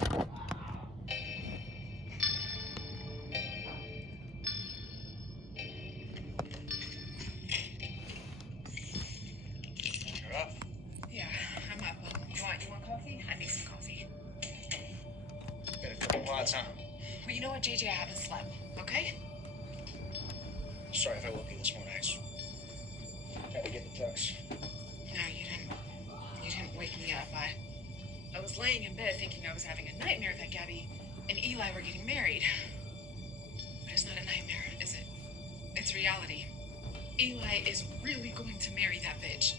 You're up? Yeah, I'm up. You want coffee? I need some coffee. Got a couple pots, huh? Well, you know what, JJ? I haven't slept, okay? Sorry if I woke you this morning. I just had to get the tux. No, you didn't wake me up. I was laying in bed thinking I was having a nightmare that Gabby and Eli were getting married. But it's not a nightmare, is it? It's reality. Eli is really going to marry that bitch.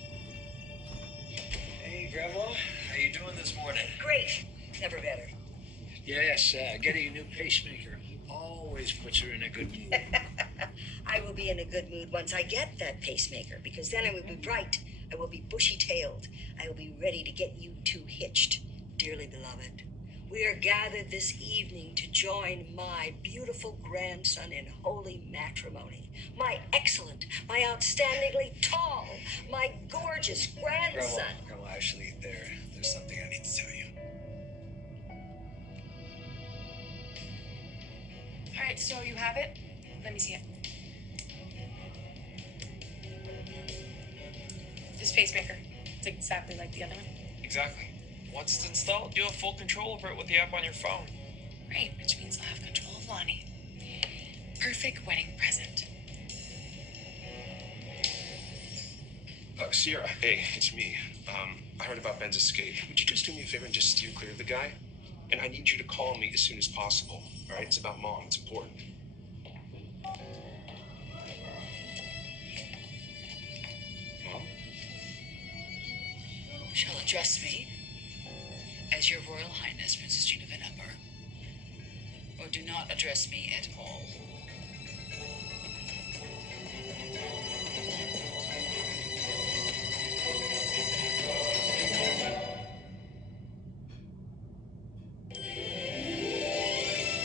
Hey, Grandma. How you doing this morning? Great. Never better. Yes, getting a new pacemaker always puts her in a good mood. I will be in a good mood once I get that pacemaker, because then I will be bright. I will be bushy-tailed. I will be ready to get you two hitched, dearly beloved. We are gathered this evening to join my beautiful grandson in holy matrimony. My excellent, my outstandingly tall, my gorgeous grandson. Grandma, actually, there's something I need to tell you. All right, so you have it? Let me see it. This pacemaker. It's exactly like the other one. Exactly. Once it's installed, you have full control over it with the app on your phone. Right, which means I'll have control of Lonnie. Perfect wedding present. Sierra, hey, it's me. I heard about Ben's escape. Would you just do me a favor and just steer clear of the guy? And I need you to call me as soon as possible. All right? It's about Mom. It's important. Mom? Shall address me as Your Royal Highness, Princess Gina Van Ember, or do not address me at all.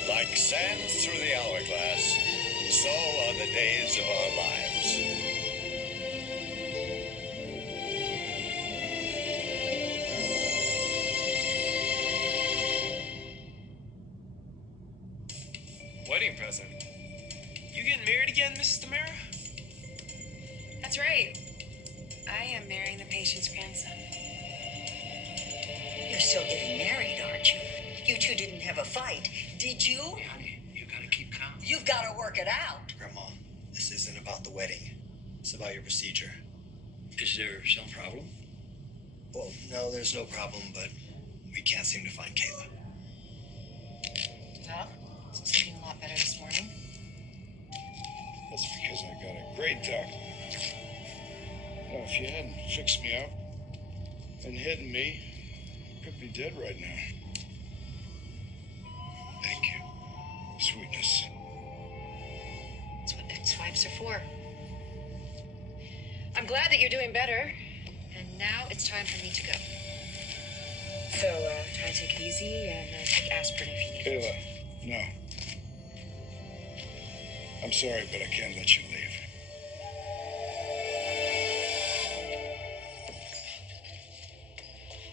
Like sands through the hourglass, so are the days of our lives. Wedding present? You getting married again, Mrs. Tamara? That's right. I am marrying the patient's grandson. You're still getting married, aren't you? You two didn't have a fight, did you? Hey, honey, you gotta keep calm. You've got to work it out. Grandma, this isn't about the wedding. It's about your procedure. Is there some problem? Well, no, there's no problem, but we can't seem to find Kayla. Well, it's sleeping a lot better this morning. That's because I got a great doctor. Now, if you hadn't fixed me up and hidden me, I could be dead right now. Thank you, sweetness. That's what ex-wives are for. I'm glad that you're doing better. And now it's time for me to go. So, try to take it easy and take aspirin if you need it. Kayla, no. I'm sorry, but I can't let you leave.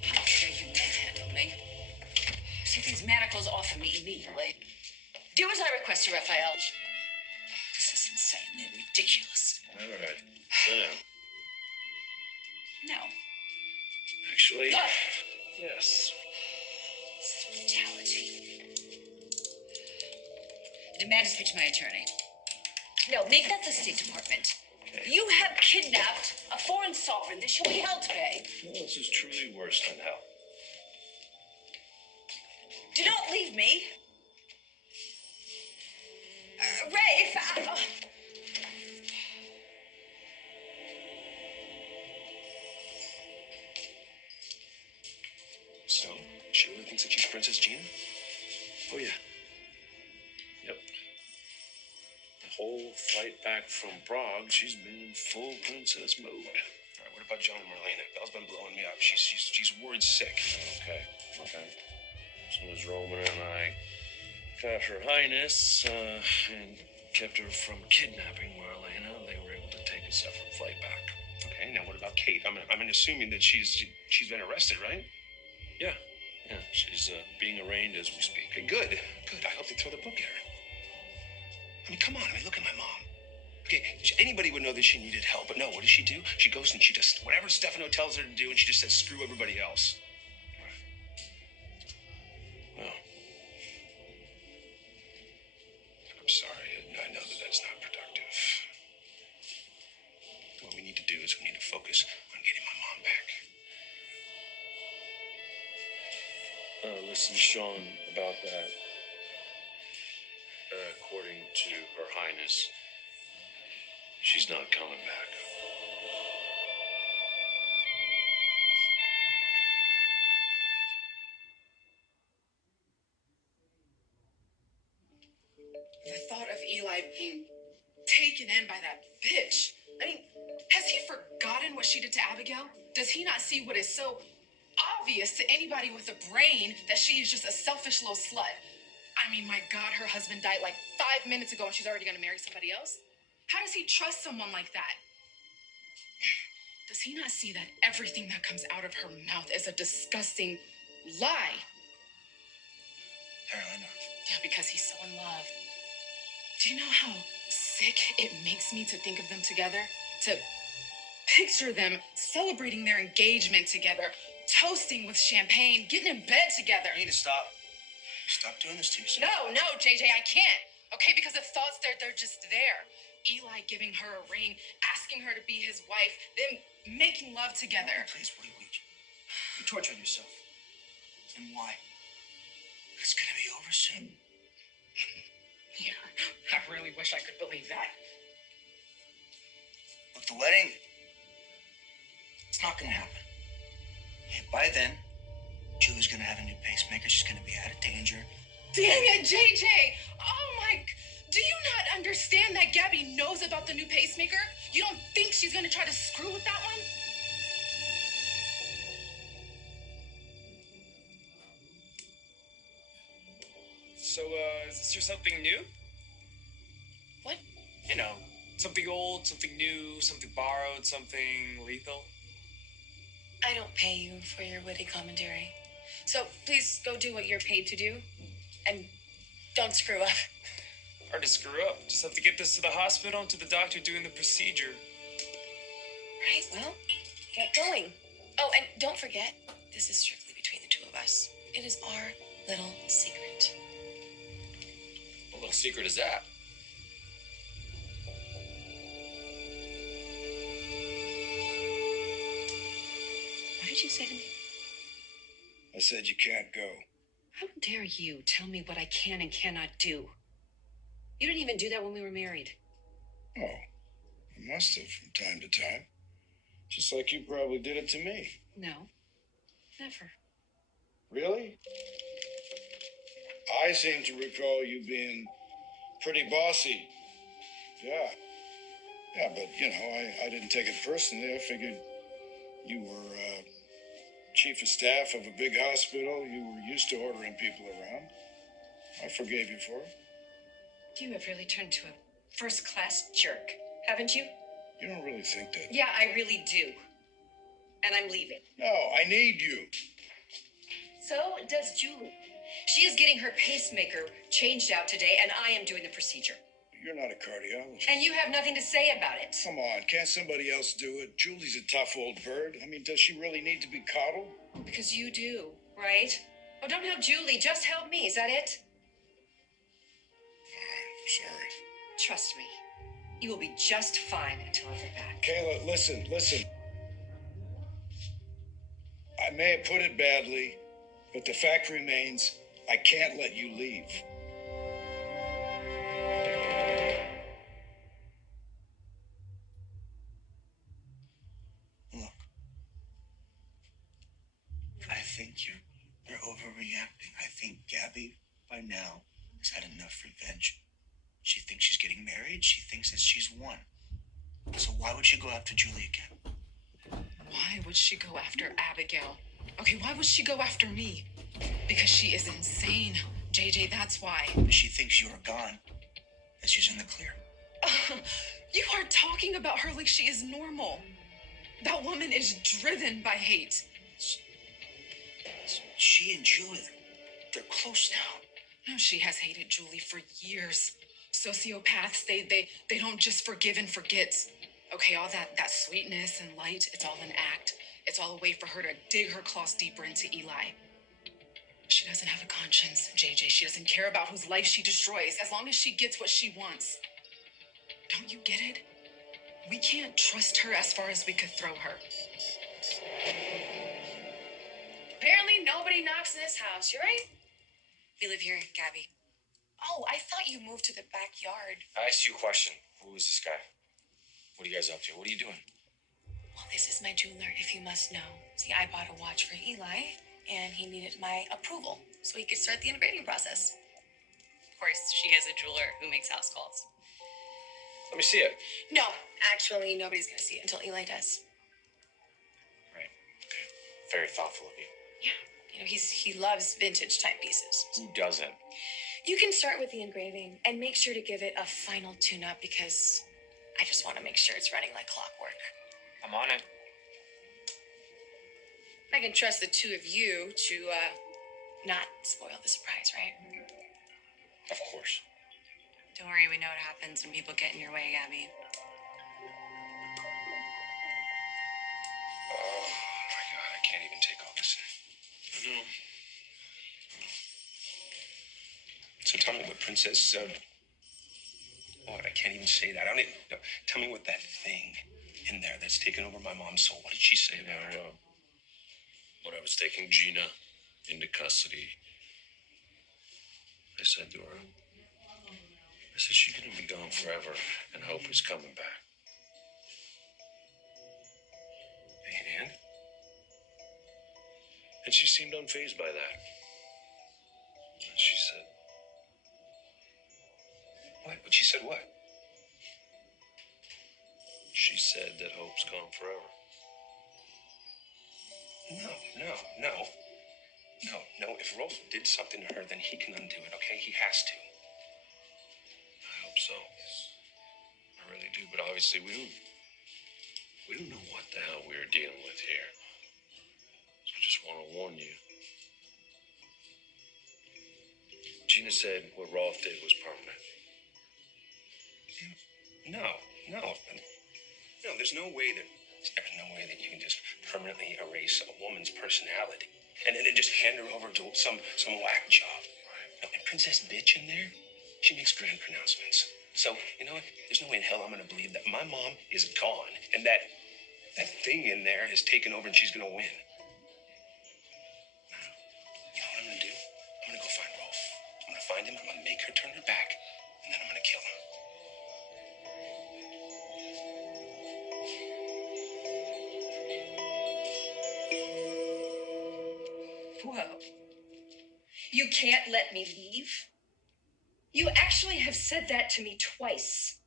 How dare you manhandle me? Take these manacles off of me immediately. Do as I request, Raphael. This is insanely ridiculous. All right. Sit down. No. Actually, Ah! yes. This is brutality. I demand to speak to my attorney. No, make that the State Department. Okay. You have kidnapped a foreign sovereign that shall be held to pay. Well, this is truly worse than hell. Do not leave me. Rafe! So, she really thinks that she's Princess Gina? Oh, yeah. Yep. The whole flight back from Prague, she's been in full princess mode. All right, what about John and Marlena? Belle's been blowing me up. She's word sick. Okay. So as Roman and I caught Her Highness and kept her from kidnapping Marlena, they were able to take a separate flight back. Okay, now what about Kate? I'm assuming that she's been arrested, right? Yeah, Yeah, she's being arraigned as we speak. Okay, good. Good. I hope they throw the book at her. I mean, come on. I mean, look at my mom. Okay, anybody would know that she needed help, but no, what does she do? She goes and she does whatever Stefano tells her to do, and she just says, screw everybody else. Well, I'm sorry. I know that that's not productive. What we need to do is we need to focus on getting my mom back. Listen, Sean, about that. According to Her Highness, she's not coming back. The thought of Eli being taken in by that bitch. I mean, has he forgotten what she did to Abigail? Does he not see what is so obvious to anybody with a brain that she is just a selfish little slut? I mean, my God, her husband died like 5 minutes ago and she's already gonna marry somebody else? How does he trust someone like that? Does he not see that everything that comes out of her mouth is a disgusting lie? Carolina. Yeah, because he's so in love. Do you know how sick it makes me to think of them together? To picture them celebrating their engagement together, toasting with champagne, getting in bed together. You need to stop. Stop doing this to yourself. No, JJ, I can't. Okay, because the thoughts, they're just there. Eli giving her a ring, asking her to be his wife, them making love together. Oh, please, what do you? You're torturing yourself. And why? It's gonna be over soon. Yeah, I really wish I could believe that. Look, the wedding, it's not gonna happen. Hey, by then, Julie's gonna have a new pacemaker. She's gonna be out of danger. Dang it, JJ! Oh my... Do you not understand that Gabby knows about the new pacemaker? You don't think she's gonna try to screw with that one? So, is this your something new? What? You know, something old, something new, something borrowed, something lethal. I don't pay you for your witty commentary. So please go do what you're paid to do. And don't screw up. Hard to screw up. Just have to get this to the hospital and to the doctor doing the procedure. Right, well, get going. Oh, and don't forget, this is strictly between the two of us. It is our little secret. What little secret is that? What did you say to me? I said you can't go. How dare you tell me what I can and cannot do? You didn't even do that when we were married. Oh, I must have from time to time. Just like you probably did it to me. No, never. Really? I seem to recall you being pretty bossy. Yeah. Yeah, but, you know, I didn't take it personally. I figured you were chief of staff of a big hospital. You were used to ordering people around. I forgave you for it. You have really turned to a first-class jerk, haven't you? You don't really think that. Yeah, I really do. And I'm leaving. No, I need you. So does Julie. She is getting her pacemaker changed out today, and I am doing the procedure. You're not a cardiologist. And you have nothing to say about it. Come on, can't somebody else do it? Julie's a tough old bird. I mean, does she really need to be coddled? Because you do, right? Oh, don't help Julie, just help me. Is that it? Sorry. Trust me. You will be just fine until I get back. Kayla, listen. I may have put it badly, but the fact remains, I can't let you leave. Look, I think you're overreacting. I think Gabby, by now, has had enough revenge. She thinks she's getting married. She thinks that she's won. So why would she go after Julie again? Why would she go after Abigail? Okay, why would she go after me? Because she is insane. JJ, that's why. She thinks you're gone, that she's in the clear. You are talking about her like she is normal. That woman is driven by hate. she and Julie, they're close now. No, she has hated Julie for years. Sociopaths, they don't just forgive and forget. Okay, all that sweetness and light, it's all an act. It's all a way for her to dig her claws deeper into Eli. She doesn't have a conscience, JJ. She doesn't care about whose life she destroys, as long as she gets what she wants. Don't you get it? We can't trust her as far as we could throw her. Apparently, nobody knocks in this house. You're right. We live here, Gabby. Oh, I thought you moved to the backyard. I asked you a question. Who is this guy? What are you guys up to? What are you doing? Well, this is my jeweler, if you must know. See, I bought a watch for Eli, and he needed my approval so he could start the engraving process. Of course, she has a jeweler who makes house calls. Let me see it. No, actually, nobody's gonna see it until Eli does. Right. Okay. Very thoughtful of you. Yeah, you know, he loves vintage timepieces. Who doesn't? You can start with the engraving and make sure to give it a final tune-up because I just want to make sure it's running like clockwork. I'm on it. I can trust the two of you to not spoil the surprise, right? Of course. Don't worry, we know what happens when people get in your way, Abby. Oh my God, I can't even take all this in. I know. So tell me what Princess, what? I can't even say that. I don't even, no, tell me what that thing in there that's taken over my mom's soul, what did she say about her? When I was taking Gina into custody, I said to her, I said, she's going to be gone forever, and Hope is coming back. And she seemed unfazed by that. And she said, What? But she said what? she said that Hope's gone forever. No. If Rolf did something to her, then he can undo it, okay? He has to. I hope so. I really do, but obviously we don't know what the hell we're dealing with here. So I just want to warn you. Gina said what Rolf did was permanent. No, there's no way that you can just permanently erase a woman's personality and then just hand her over to some whack job. No, and Princess Bitch in there, she makes grand pronouncements. So, you know what? There's no way in hell I'm gonna believe that my mom is gone and that thing in there has taken over and she's gonna win. You know what I'm gonna do? I'm gonna go find Rolf. I'm gonna find him, I'm gonna make her turn her back, and then I'm gonna kill him. Whoa. You can't let me leave? You actually have said that to me twice.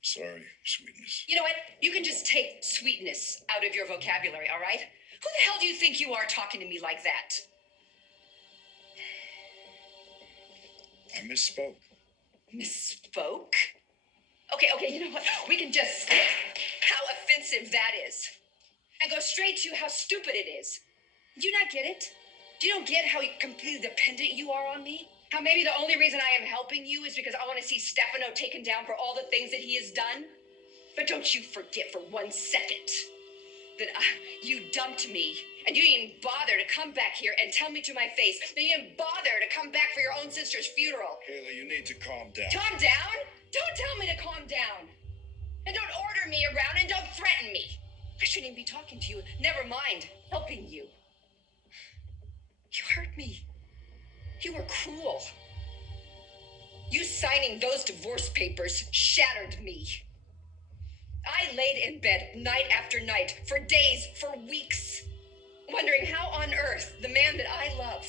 Sorry, sweetness. You know what? You can just take sweetness out of your vocabulary, all right? Who the hell do you think you are talking to me like that? I misspoke. Misspoke? Okay, you know what? We can just skip how offensive that is and go straight to how stupid it is. Do you not get it? Do you not get how completely dependent you are on me? How maybe the only reason I am helping you is because I want to see Stefano taken down for all the things that he has done? But don't you forget for 1 second that you dumped me and you didn't bother to come back here and tell me to my face that you didn't bother to come back for your own sister's funeral. Kayla, you need to calm down. Calm down? Don't tell me to calm down. And don't order me around and don't threaten me. I shouldn't even be talking to you. Never mind helping you. You hurt me. You were cruel. You signing those divorce papers shattered me. I laid in bed night after night, for days, for weeks, wondering how on earth the man that I love,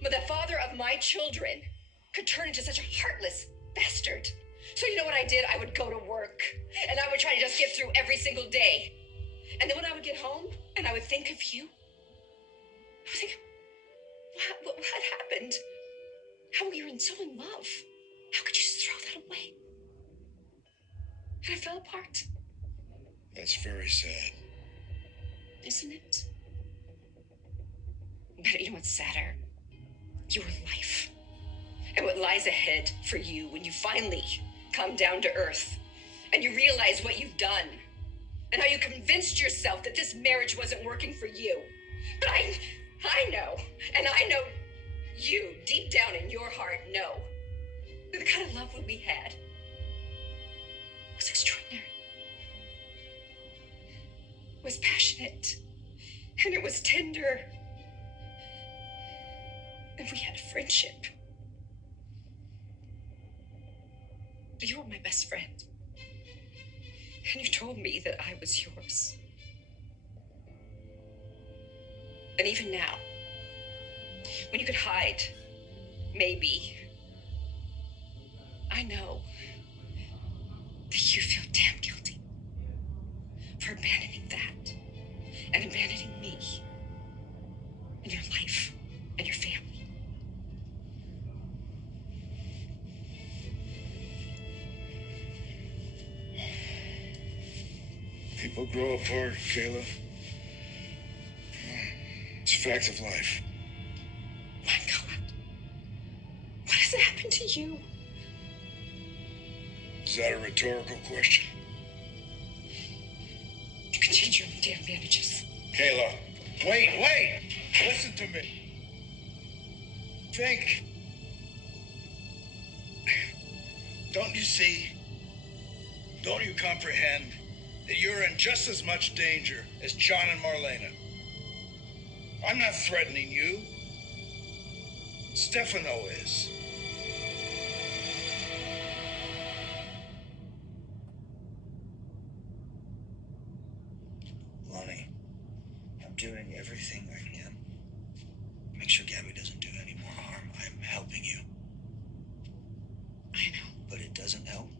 the father of my children, could turn into such a heartless bastard. So you know what I did? I would go to work, and I would try to just get through every single day. And then when I would get home, and I would think of you, I would think, what happened? How we were so in love. How could you just throw that away? And I fell apart. That's very sad. Isn't it? But you know what's sadder? Your life. And what lies ahead for you when you finally come down to earth and you realize what you've done and how you convinced yourself that this marriage wasn't working for you. But I know, and I know you, deep down in your heart, know that the kind of love that we had was extraordinary. It was passionate, and it was tender. And we had a friendship. You were my best friend. And you told me that I was yours. And even now, when you could hide, maybe, I know that you feel damn guilty for abandoning that and abandoning me and your life and your family. People grow apart, Kayla. It's a fact of life. My God. What has happened to you? Is that a rhetorical question? You can change your own damn bandages. Kayla, wait! Listen to me. Think. Don't you see? Don't you comprehend that you're in just as much danger as John and Marlena? I'm not threatening you. Stefano is. Lonnie, I'm doing everything I can. Make sure Gabby doesn't do any more harm. I'm helping you. I know. But it doesn't help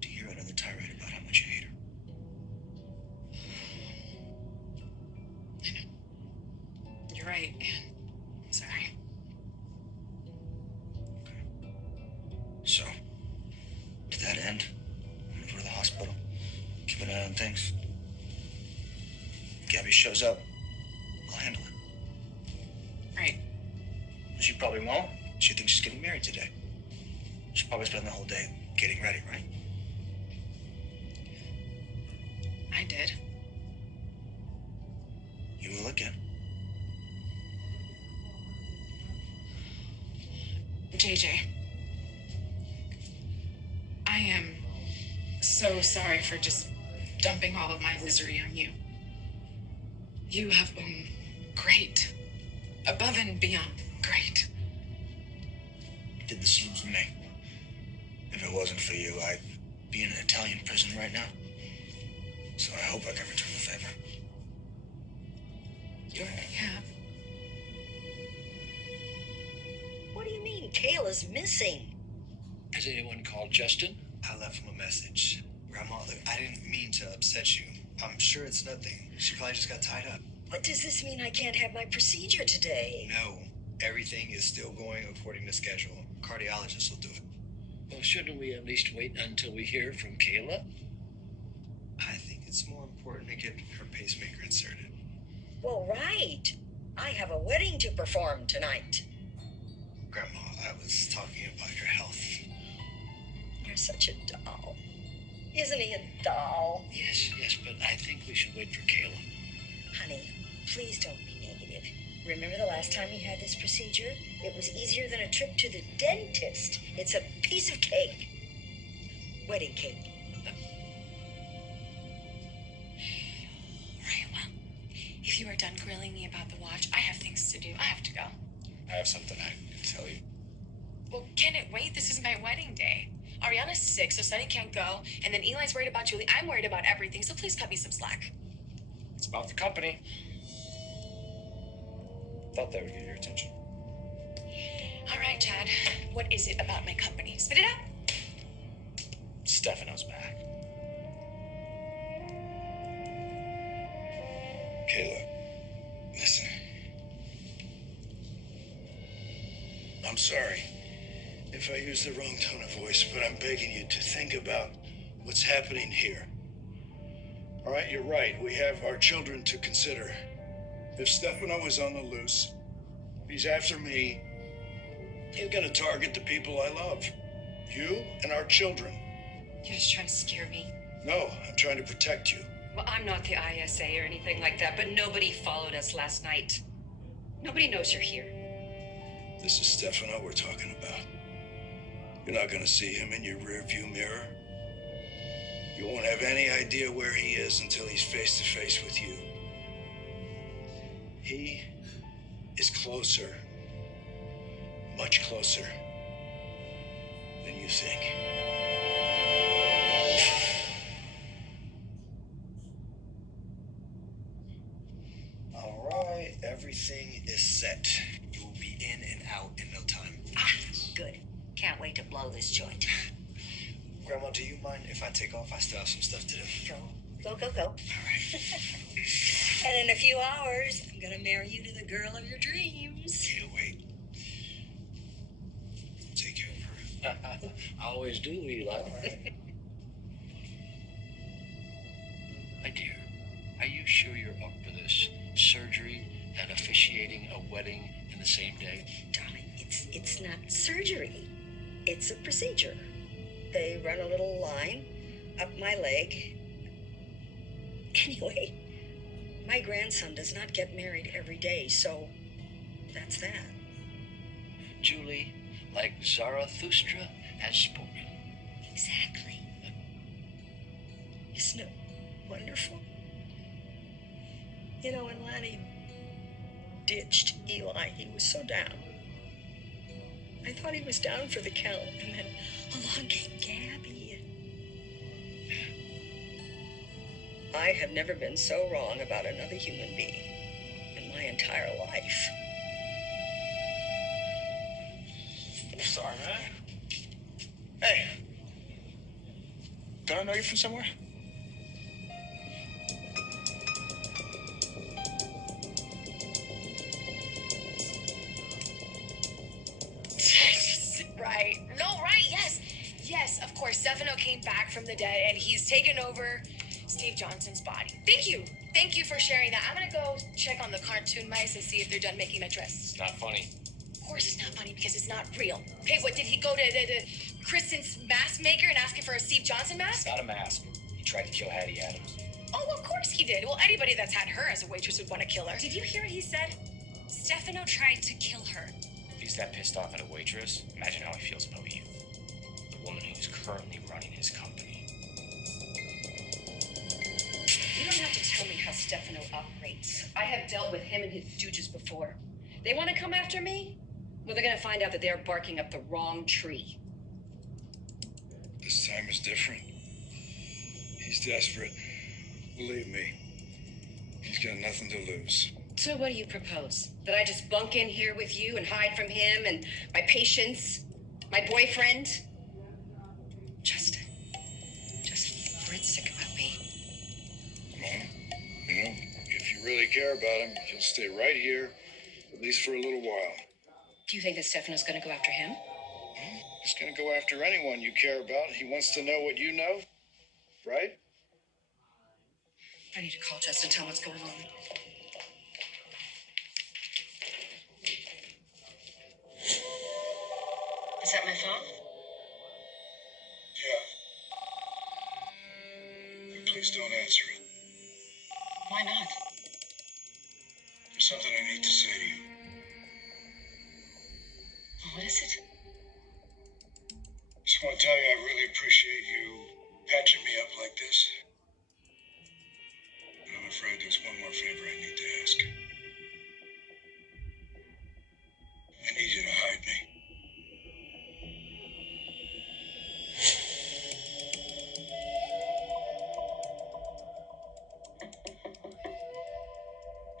to hear another tirade about how much you hate her. I know. You're right, and I'm sorry. So, to that end, I'm gonna go to the hospital. Keep an eye on things. If Gabby shows up, I'll handle it. Right. She probably won't. She thinks she's getting married today. She'll probably spend the whole day getting ready, right? I did. You will again. JJ. I am so sorry for just dumping all of my misery on you. You have been great. Above and beyond great. You did the same for me. If it wasn't for you, I'd be in an Italian prison right now. So I hope I can return the favor. You already have. What do you mean? Kayla's missing. Has anyone called Justin? I left him a message. Grandma, look, I didn't mean to upset you. I'm sure it's nothing. She probably just got tied up. What does this mean? I can't have my procedure today? No, everything is still going according to schedule. Cardiologist will do it. Well, shouldn't we at least wait until we hear from Kayla? I think it's more important to get her pacemaker inserted. Well, right. I have a wedding to perform tonight. Grandma, I was talking about your health. You're such a doll. Isn't he a doll? Yes, but I think we should wait for Kayla. Honey, please don't be negative. Remember the last time you had this procedure? It was easier than a trip to the dentist. It's a piece of cake. Wedding cake. Right, well, if you are done grilling me about the watch, I have things to do. I have to go. I have something I can tell you. Well, can it wait? This is my wedding day. Ariana's sick, so Sunny can't go. And then Eli's worried about Julie. I'm worried about everything, so please cut me some slack. It's about the company. Thought that would get your attention. All right, Chad. What is it about my company? Spit it out. Stefano's back. Kayla, listen. I'm sorry if I use the wrong tone of voice, but I'm begging you to think about what's happening here. All right, you're right. We have our children to consider. If Stefano is on the loose, He's after me. He's gonna target the people I love. You and our children. You're just trying to scare me. No, I'm trying to protect you. Well, I'm not the ISA or anything like that, but nobody followed us last night. Nobody knows you're here. This is Stefano we're talking about. You're not gonna see him in your rearview mirror. You won't have any idea where he is until he's face to face with you. He is closer, much closer than you think. All right, everything is set. You will be in and out in no time. Ah, good. Can't wait to blow this joint. Grandma, do you mind if I take off? I still have some stuff to do. Go. All right. And in a few hours, I'm gonna marry you to the girl of your dreams. Can't wait. Take care of her. I always do, Eli. My dear, are you sure you're up for this? Surgery and officiating a wedding in the same day? Darling, it's not surgery. It's a procedure. They run a little line up my leg. Anyway, my grandson does not get married every day, so that's that. Julie, like Zarathustra has spoken. Exactly. Isn't it wonderful? You know, when Lanny ditched Eli, he was so down. I thought he was down for the count, and then along came Gabby. I have never been so wrong about another human being in my entire life. Sorry, man. Hey. Don't I know you from somewhere? Right. No, right, yes. Yes, of course. Stefano came back from the dead and he's taken over Steve Johnson's body. Thank you. Thank you for sharing that. I'm gonna go check on the cartoon mice and see if they're done making my dress. It's not funny. Of course it's not funny because it's not real. Hey, what, did he go to Kristen's mask maker and ask him for a Steve Johnson mask? It's not a mask. He tried to kill Hattie Adams. Oh, of course he did. Well, anybody that's had her as a waitress would want to kill her. Did you hear what he said? Stefano tried to kill her. If he's that pissed off at a waitress, imagine how he feels about you. The woman who's currently running his company. You don't have to tell me how Stefano operates. I have dealt with him and his stooges before. They want to come after me? Well, they're going to find out that they're barking up the wrong tree. This time is different. He's desperate. Believe me. He's got nothing to lose. So what do you propose? That I just bunk in here with you and hide from him and my patients, my boyfriend? Justin worried sick about me. Well, you know, if you really care about him, he'll stay right here, at least for a little while. Do you think that Stefano's going to go after him? He's going to go after anyone you care about. He wants to know what you know, right? I need to call Justin and tell him what's going on. Is that my phone? Yeah. But please don't answer it. Why not? There's something I need to say to you. What is it? Just want to tell you I really appreciate you patching me up like this. But I'm afraid there's one more favor I need to ask. I need you to hide me.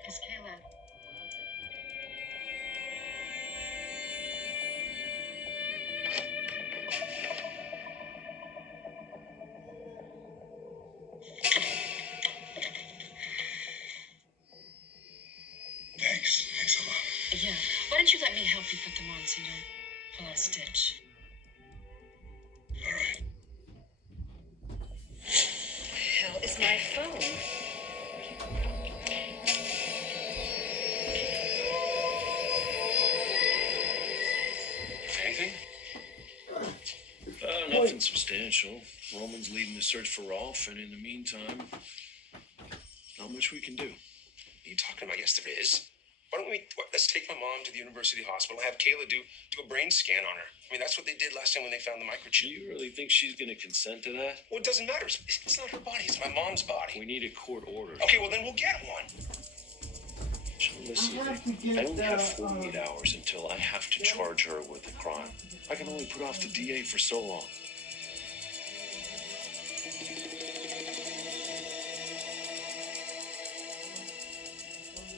It's Caleb. Thanks a lot. Yeah. Why don't you let me help you put them on so you don't pull out a stitch? All right. Hell is my phone. substantial. Roman's leading the search for Rolf, and in the meantime, not much we can do. What are you talking about? Yes, there is. Why don't let's take my mom to the university hospital and have Kayla do a brain scan on her. I mean, that's what they did last time when they found the microchip. Do you really think she's going to consent to that? Well, it doesn't matter. It's not her body. It's my mom's body. We need a court order. Okay, well, then we'll get one. So listen, I only have 48 hours until I have to charge her with a crime. I can only put off the DA for so long.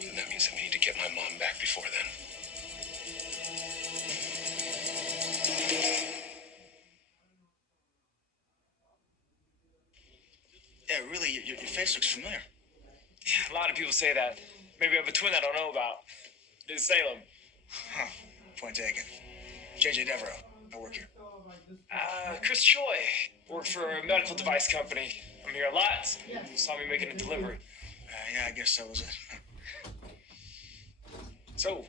And that means that we need to get my mom back before then. Yeah, really, your face looks familiar. A lot of people say that. Maybe I have a twin I don't know about. In Salem. Huh. Point taken. JJ Devereaux. I work here. Chris Choi. Work for a medical device company. I'm here a lot. You saw me making a delivery. Yeah, I guess that was it. So,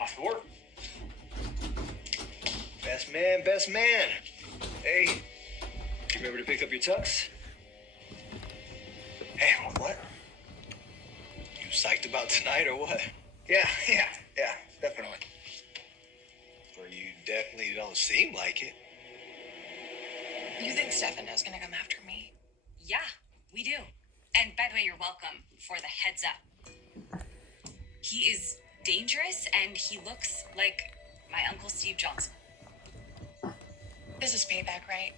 off to work. Best man, best man. Hey, you remember to pick up your tux? Hey, what? You psyched about tonight or what? Yeah, definitely. Well, you definitely don't seem like it. You think Stefano's gonna come after me? Yeah, we do. And by the way, you're welcome for the heads up. He is dangerous and he looks like my Uncle Steve Johnson. This is payback, right?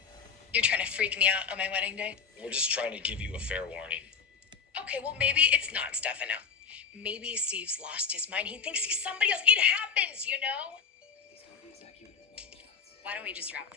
You're trying to freak me out on my wedding day? We're just trying to give you a fair warning. Okay, well, maybe it's not Stefano. Maybe Steve's lost his mind. He thinks he's somebody else. It happens, you know? Why don't we just wrap